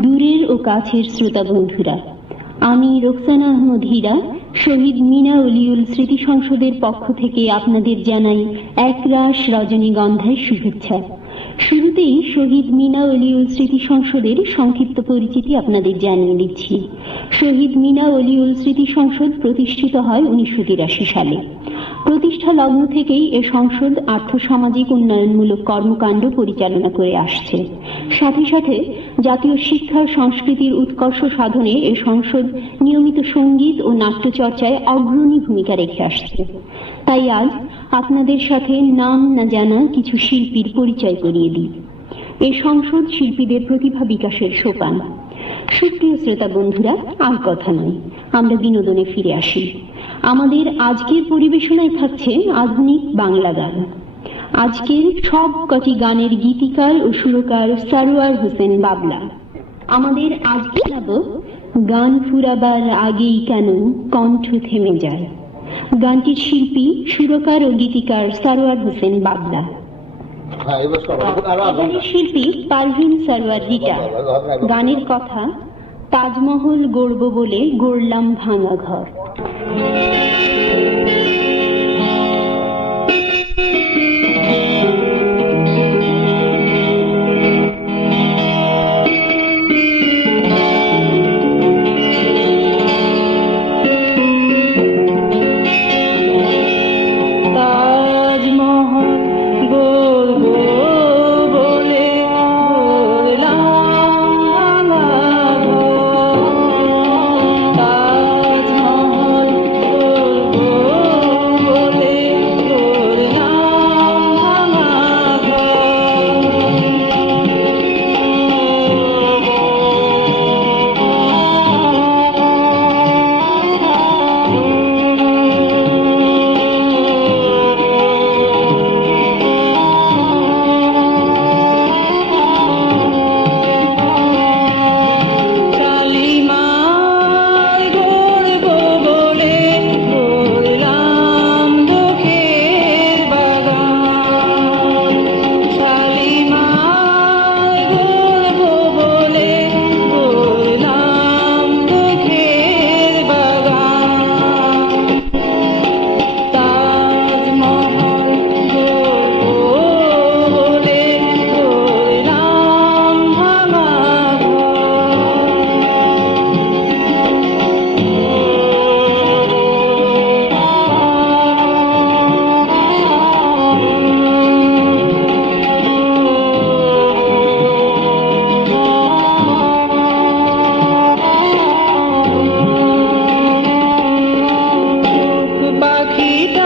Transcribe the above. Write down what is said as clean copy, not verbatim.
দূরের ও কাছের শ্রোতা বন্ধুরা, আমি রোকসানা আহমদ হীরা শহীদ মিনা অলিউল স্মৃতি সংসদের পক্ষ থেকে আপনাদের জানাই একরাশ রজনীগন্ধার শুভেচ্ছা। শুরুতেই শহীদ মিনা অলিউল স্মৃতি সংসদের সংক্ষিপ্ত পরিচিতি আপনাদের জানিয়ে দিচ্ছি। শহীদ মিনা অলিউল স্মৃতি সংসদ প্রতিষ্ঠিত হয় 1983 সালে। প্রতিষ্ঠা লগ্ন থেকেই এ সংসদ আর্থসামাজিক উন্নয়নমূলক কর্মকাণ্ড পরিচালনা করে আসছে। সাথে সাথে জাতীয় শিক্ষা সংস্কৃতির উৎকর্ষ সাধনে এ সংসদ নিয়মিত সঙ্গীত ও নাট্যচর্চায় অগ্রণী ভূমিকা রেখে আসছে। তাই আজ আপনাদের সাথে নাম না জানা কিছু শিল্পীর পরিচয় করিয়ে দিই। এ সংসদ শিল্পীদের প্রতিভা বিকাশের সোপান। সুপ্রিয় শ্রোতা বন্ধুরা, আর কথা নয়, আমরা বিনোদনে ফিরে আসি। আমাদের আজকের পরিবেশনায় থাকছে আধুনিক বাংলা গান। আজকের সব কটি গানের গীতিকার ও সুরকার সারোয়ার হোসেন বাবলা। আমাদের আজকে গাব গান ফুরাবার আগেই কেন কণ্ঠ থেমে যায়। গানটির শিল্পী, সুরকার ও গীতিকার সারোয়ার হোসেন বাবলা। গানের শিল্পী পারভিন সারোয়ার রিটা। গানের কথা, তাজমহল গড়ব বলে গড়লাম ভাঙা ঘর। পাখিটা